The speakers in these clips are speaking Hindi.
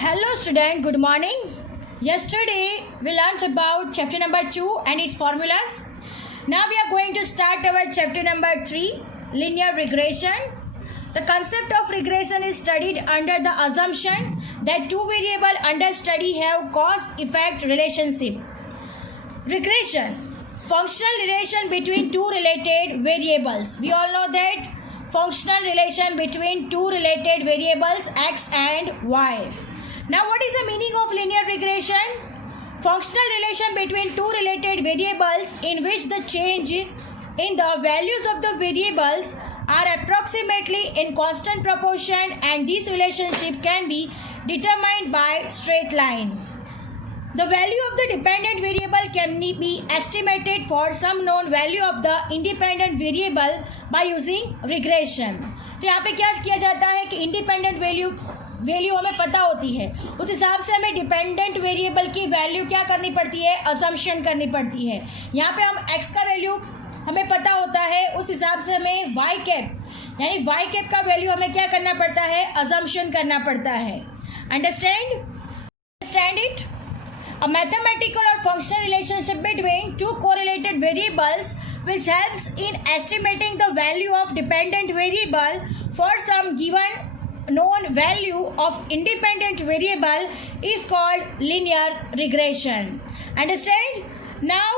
Hello student, good morning. Yesterday we learned about chapter number 2 and its formulas. Now we are going to start our chapter number 3, linear regression. The concept of regression is studied under the assumption that two variables under study have cause-effect relationship. Regression, functional relation between two related variables. We all know that functional relation between two related variables x and y. Now what is the meaning of linear regression? Functional relation between two related variables in which the change in the values of the variables are approximately in constant proportion, and this relationship can be determined by straight line. The value of the dependent variable can be estimated for some known value of the independent variable by using regression. तो यहाँ पे क्या किया जाता है कि इंडिपेंडेंट वैल्यू हमें पता होती है, उस हिसाब से हमें डिपेंडेंट वेरिएबल की वैल्यू क्या करनी पड़ती है, अजम्पशन करनी पड़ती है. यहाँ पे हम x का वैल्यू हमें पता होता है, उस हिसाब से हमें y कैप यानी y कैप का वैल्यू हमें क्या करना पड़ता है, अजम्पशन करना पड़ता है. Understand it. A mathematical or functional relationship between two correlated variables which helps in estimating the value of dependent variable for some given known value of independent variable is called linear regression. Understand? Now,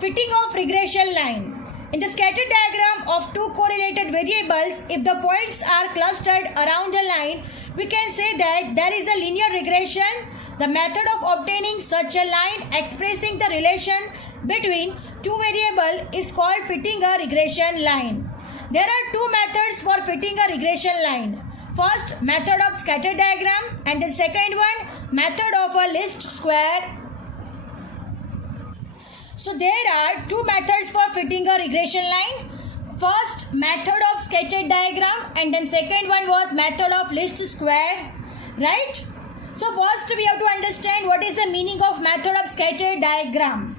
fitting of regression line. In the scatter diagram of two correlated variables, if the points are clustered around a line, we can say that there is a linear regression. The method of obtaining such a line expressing the relation between two variables is called fitting a regression line. There are two methods for fitting a regression line. First, method of scatter diagram, and the second one, method of a least square. So there are two methods for fitting a regression line. First, method of scatter diagram, and then second one was method of least square, right? So first we have to understand what is the meaning of method of scatter diagram.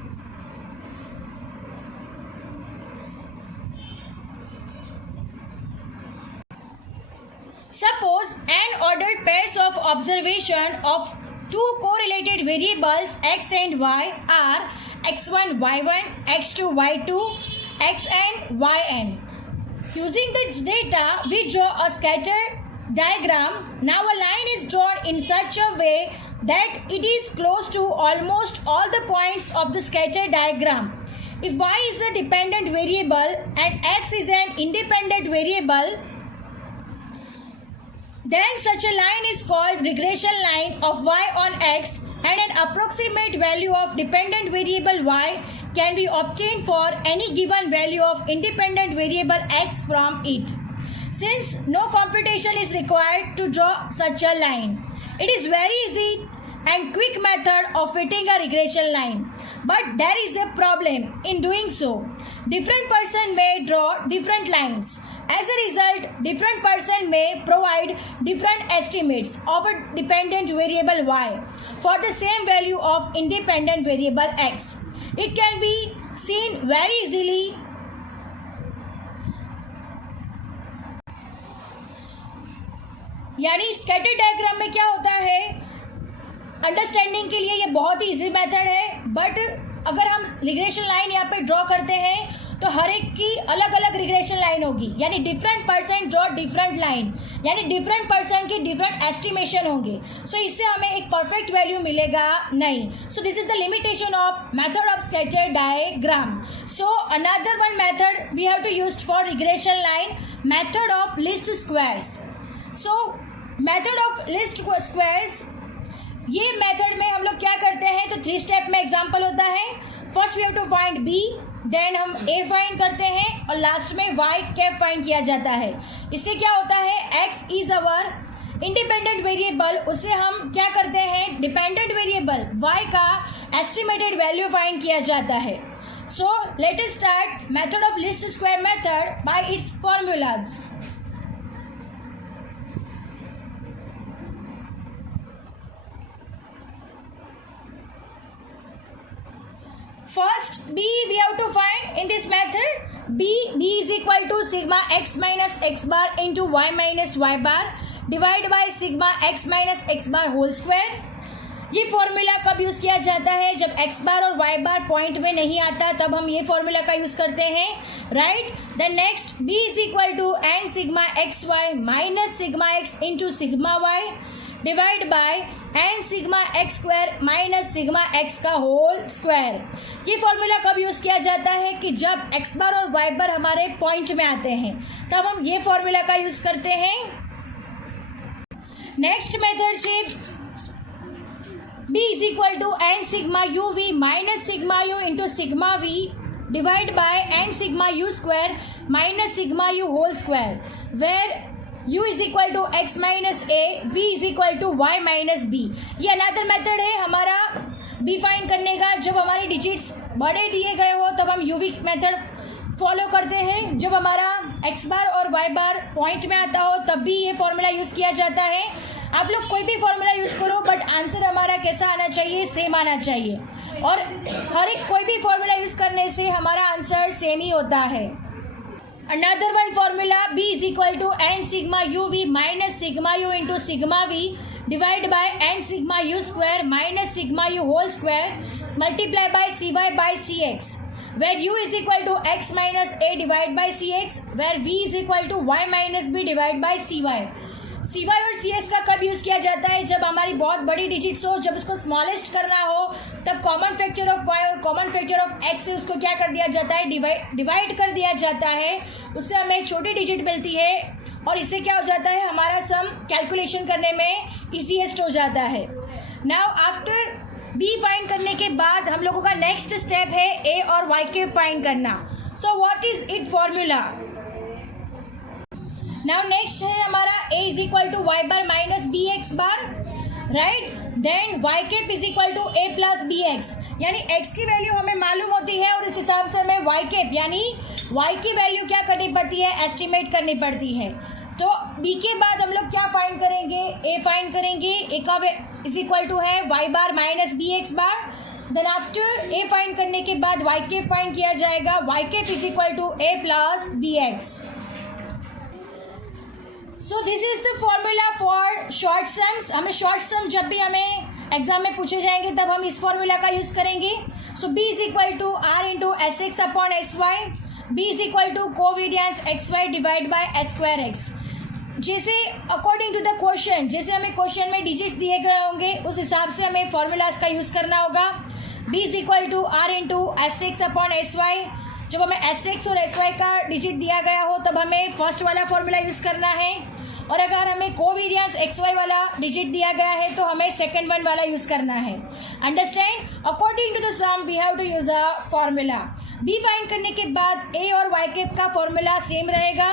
Suppose n ordered pairs of observation of two correlated variables x and y are x1 y1, x2 y2, xn yn. Using this data, we draw a scatter diagram. Now a line is drawn in such a way that it is close to almost all the points of the scatter diagram. If y is a dependent variable and x is an independent variable, then such a line is called regression line of y on x, and an approximate value of dependent variable y can be obtained for any given value of independent variable x from it. Since no computation is required to draw such a line, it is very easy and quick method of fitting a regression line. But there is a problem in doing so. Different person may draw different lines. As a result, different person may provide different estimates of a dependent variable y for the same value of independent variable x. It can be seen very easily यानी स्कैटर डायग्राम में क्या होता है, अंडरस्टैंडिंग के लिए ये बहुत ही इजी मेथड है. बट अगर हम रिग्रेशन लाइन यहाँ पे ड्रॉ करते हैं तो हर एक की अलग अलग रिग्रेशन लाइन होगी, यानी different person draw different line, यानी डिफरेंट पर्सन की डिफरेंट एस्टिमेशन होंगे. सो इससे हमें एक परफेक्ट वैल्यू मिलेगा नहीं. So this is the limitation of method of scatter diagram. So another one method we have to use for regression line, method of least squares. So method of list squares, ये मेथड में हम लोग क्या करते हैं, तो 3 स्टेप में एग्जांपल होता है. First we have to find b, then हम ए फाइंड करते हैं और लास्ट में वाई कैप फाइंड किया जाता है. इससे क्या होता है, x is our independent variable, उसे हम क्या करते हैं, डिपेंडेंट वेरिएबल वाई का एस्टिमेटेड वैल्यू फाइंड किया जाता है. So let us start method of list square method by it's formulas. First, b we have to find in this method. b is equal to sigma x minus x bar into y minus y bar divide by sigma x minus x bar whole square. ये फॉर्मूला कब यूज किया जाता है? जब x बार और y बार पॉइंट में नहीं आता, तब हम ये फॉर्मूला का यूज करते हैं, right. Then next b is equal to n sigma x y minus sigma x into sigma y divide by n sigma x square minus sigma x का होल स्क्वायर। ये फॉर्मूला कब यूज किया जाता है? कि जब x बार और y बार हमारे पॉइंट में आते हैं, तब हम ये फॉर्मूला का यूज करते हैं। नेक्स्ट मेथड से b is equal to n sigma uv minus sigma u into sigma v divide by n sigma u square minus sigma u whole square, where u is equal to x minus a, v is equal to y minus b। ये अनदर मेथड है हमारा b फाइंड करने का। जब हमारे डिजिट्स बड़े दिए गए हो तब हम uv मेथड फॉलो करते हैं। जब हमारा x बार और y बार पॉइंट में आता हो तब भी ये फॉर्मूला यूज़ किया जाता है। आप लोग कोई भी फॉर्मूला यूज़ करो, बट आंसर हमारा कैसा आना चाहिए? सेम आना चाहिए। और हर एक कोई भी फॉर्मूला यूज़ करने से हमारा आंसर सेम ही होता है। Another one formula b is equal to n sigma u v minus sigma u into sigma v divide by n sigma u square minus sigma u whole square multiply by c y by c x, where u is equal to x minus a divided by cx, where v is equal to y minus b divided by cy। cy और cx का कब यूज़ किया जाता है? जब हमारी बहुत बड़ी डिजिट्स हो, जब उसको स्मॉलेस्ट करना हो, तब कॉमन फैक्टर ऑफ y और कॉमन फैक्टर ऑफ x से उसको क्या कर दिया जाता है? डिवाइड कर दिया जाता है। उससे हमें छोटी डिजिट मिलती है और इससे क्या हो जाता है? हमारा सम कैलकुलेशन करने में ईजीएस्ट हो जाता है। नाउ आफ्टर b फाइंड करने के बाद हम लोगों का नेक्स्ट स्टेप है a और y के फाइंड करना। So what is it formula? Now next है हमारा a is equal to y bar minus b x bar, right. Then y cap is equal to a plus b x, यानी x की वैल्यू हमें मालूम होती है और इस हिसाब से हमें y कैप यानी y की वैल्यू क्या करनी पड़ती है? एस्टिमेट करनी पड़ती है। तो b के बाद हम लोग क्या फाइंड करेंगे? a फाइंड करेंगे। a का इज इक्वल टू है y bar minus b x bar. Then after a find करने के बाद y कैप फाइंड किया जाएगा। y cap is equal to a plus b x. So this is the formula for short sums. हमें शॉर्ट सम जब भी हमें एग्जाम में पूछे जाएंगे तब हम इस फॉर्मूला का यूज करेंगे। So b is equal to r into s x upon s y, b is equal to covariance x y divide by s square x. जैसे अकॉर्डिंग टू द क्वेश्चन, जैसे हमें क्वेश्चन में डिजिट्स दिए गए होंगे उस हिसाब से हमें फॉर्मूलाज का यूज करना होगा। b is equal to r into s x upon s y. जब हमें एस एक्स और एस वाई का डिजिट दिया गया हो तब हमें फर्स्ट वाला फॉर्मूला यूज करना है, और अगर हमें कोवेरियंस एक्स वाई वाला डिजिट दिया गया है तो हमें सेकंड वन वाला यूज करना है। Understand? According to the sum we have to use a formula. b find करने के बाद a और y कैप का फॉर्मूला सेम रहेगा।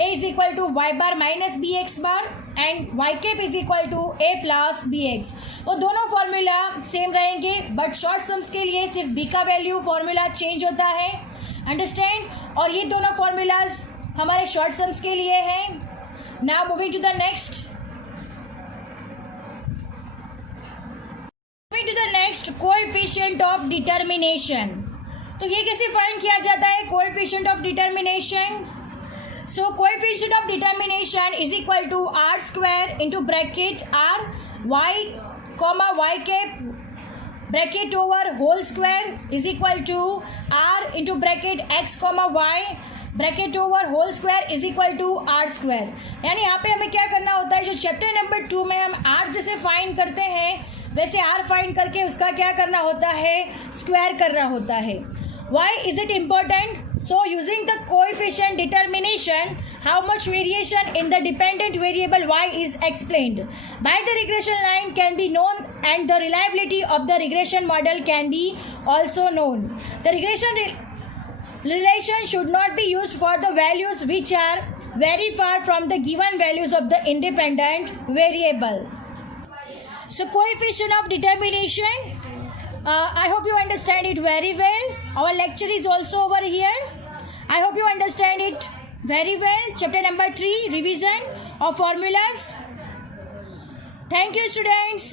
a is equal to y bar minus b x bar and y cap is equal to a plus b x. वो दोनों फॉर्मूला सेम रहेंगे, बट शॉर्ट सम्स के लिए सिर्फ b का वैल्यू फॉर्मूला चेंज होता है। अंडरस्टैंड? और ये दोनों फॉर्मूलाज हमारे शॉर्ट सम्स के लिए हैं। Now moving to the next. Moving to the next, coefficient of determination. तो ये कैसे फाइंड किया जाता है? coefficient of determination. So coefficient of determination is equal to r square into bracket r y comma y cap bracket over whole square is equal to r into bracket x comma y bracket over whole square is equal to r square. यानी यहाँ पे हमें क्या करना होता है? जो चैप्टर नंबर 2 में हम आर जैसे फाइंड करते हैं वैसे आर फाइंड करके उसका क्या करना होता है? स्क्वायर करना होता है। Why is it important? So using the coefficient determination how much variation in the dependent variable y is explained by the regression line can be known, and the reliability of the regression model can be also known. The regression relation should not be used for the values which are very far from the given values of the independent variable. So coefficient of determination, I hope you understand it very well. Our lecture is also over here. I hope you understand it very well. Chapter number 3, revision of formulas. Thank you, students.